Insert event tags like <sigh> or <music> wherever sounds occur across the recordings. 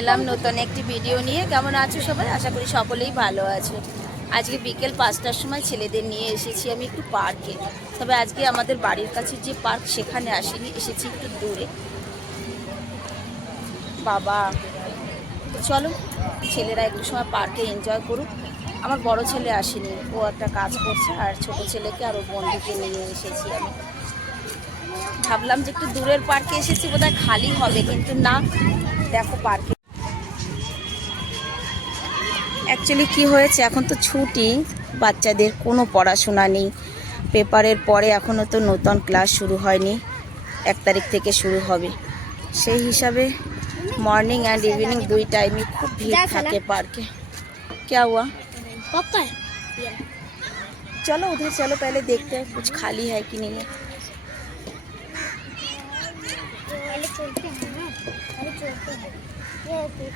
এলাম নতুন একটি ভিডিও নিয়ে। কেমন আছো সবাই? আশা করি সকলেই ভালো আছো। আজকে বিকেল পাঁচটার সময় ছেলেদের নিয়ে এসেছি আমি একটু পার্কে তবে আজকে আমাদের বাড়ির কাছে যে পার্ক সেখানে আসিনি, এসেছি একটু দূরে। বাবা চলো, ছেলেরা একটু সময় পার্কে এনজয় করুক। আমার বড় ছেলে আসেনি, ও একটা কাজ করছে, আর ছোট ছেলেকে আর বন্ধুকে নিয়ে এসেছি আমি। ভাবলাম যে একটু দূরের পার্কে এসেছি, বোধহয় খালি হবে, কিন্তু না, দেখো পার্কে অ্যাকচুয়ালি কি হয়েছে এখন তো ছুটি বাচ্চাদের কোনো পড়াশোনা নেই পেপারের পরে এখনও তো নতুন ক্লাস শুরু হয়নি এক তারিখ থেকে শুরু হবে সেই হিসাবে মর্নিং অ্যান্ড ইভিনিং দুই টাইমে খুব ভিড় থাকে পার্কে क्या हुआ पप्पा है चलो उधर चलो पहले देखते हैं कुछ खाली है कि नहीं है पहले चलते हैं ना पहले चलते हैं ये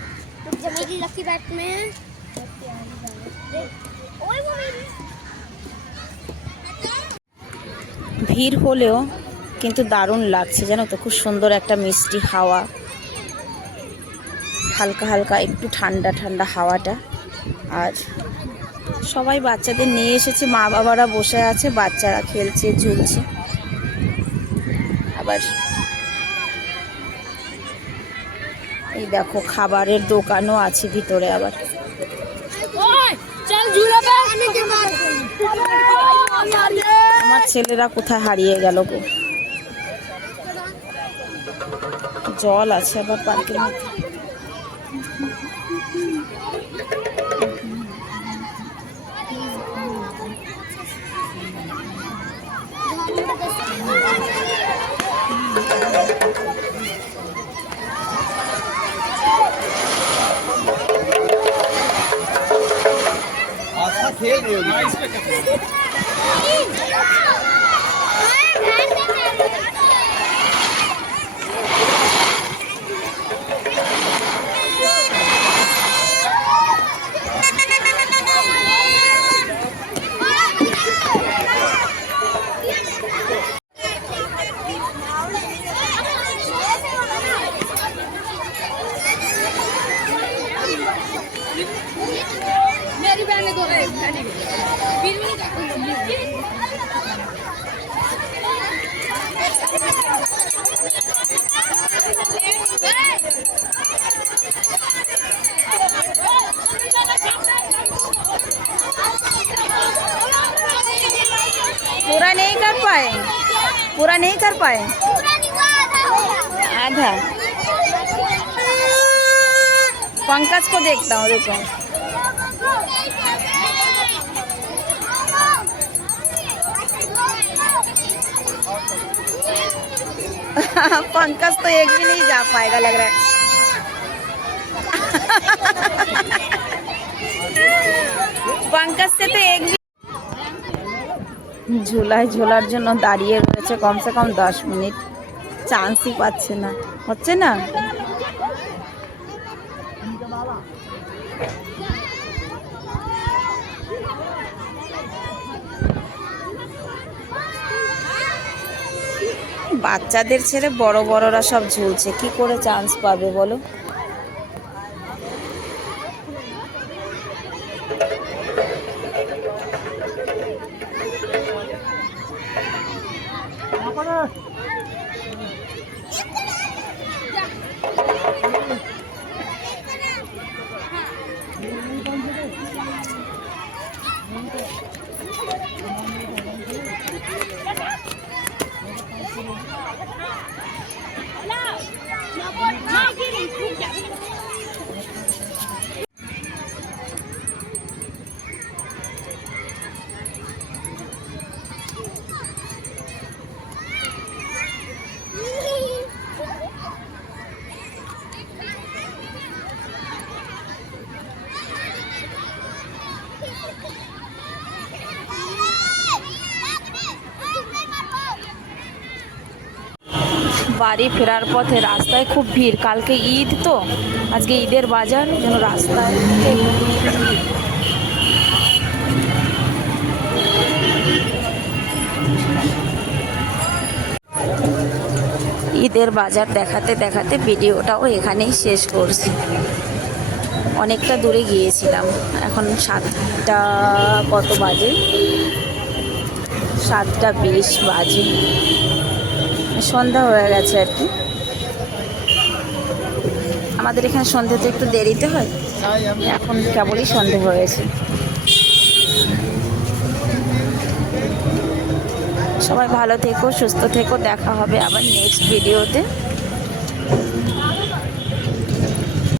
तो जब मेरी लकी बैट में ओए वो मेरी ভিড় হলেও কিন্তু দারুণ লাগছে, জানো তো? খুব সুন্দর একটা মিষ্টি হাওয়া। হালকা হালকা একটু ঠান্ডা ঠান্ডা হাওয়াটা। আর সবাই বাচ্চাদের নিয়ে এসেছে, মা বাবারা বসে আছে, বাচ্চারা খেলছে, ঝুলছে। আবার এই দেখো, খাবারের দোকানও আছে ভিতরে আবার। আমার ছেলেরা কোথায় হারিয়ে গেল গো? জল আছে আবার পার্কের মধ্যে। खेल रही होगी पूरा नहीं कर पाए? पूरा नहीं कर पाए? आधा। पंकज को देखता हूँ, रुको। <laughs> पंकज तो एक भी नहीं जा पाएगा, लग रहा है। <laughs> पंकज से तो एक भी ঝুলায় ঝোলার জন্য দাঁড়িয়ে রয়েছে কমসে কম দশ মিনিট। চান্সই পাচ্ছে না। হচ্ছে না? বাচ্চাদের ছেড়ে বড় বড়রা সব ঝুলছে। কি করে চান্স পাবে বলো? Yeah. বাড়ি ফেরার পথে রাস্তায় খুব ভিড়। কালকে ঈদ তো, আজকে ঈদের বাজার যেন রাস্তায়। ঈদের বাজার দেখাতে দেখাতে ভিডিওটাও এখানেই শেষ করছি। অনেকটা দূরে গিয়েছিলাম, এখন সাতটা কত বাজে? সাতটা বিশ বাজে। সন্ধ্যা হয়ে গেছে আর কি। আমাদের এখানে সন্ধ্যা তো একটু দেরিতে হয়। এখন কেবলই সন্ধে হয়েছে সবাই ভালো থেকো, সুস্থ থেকো, দেখা হবে আবার নেক্সট ভিডিওতে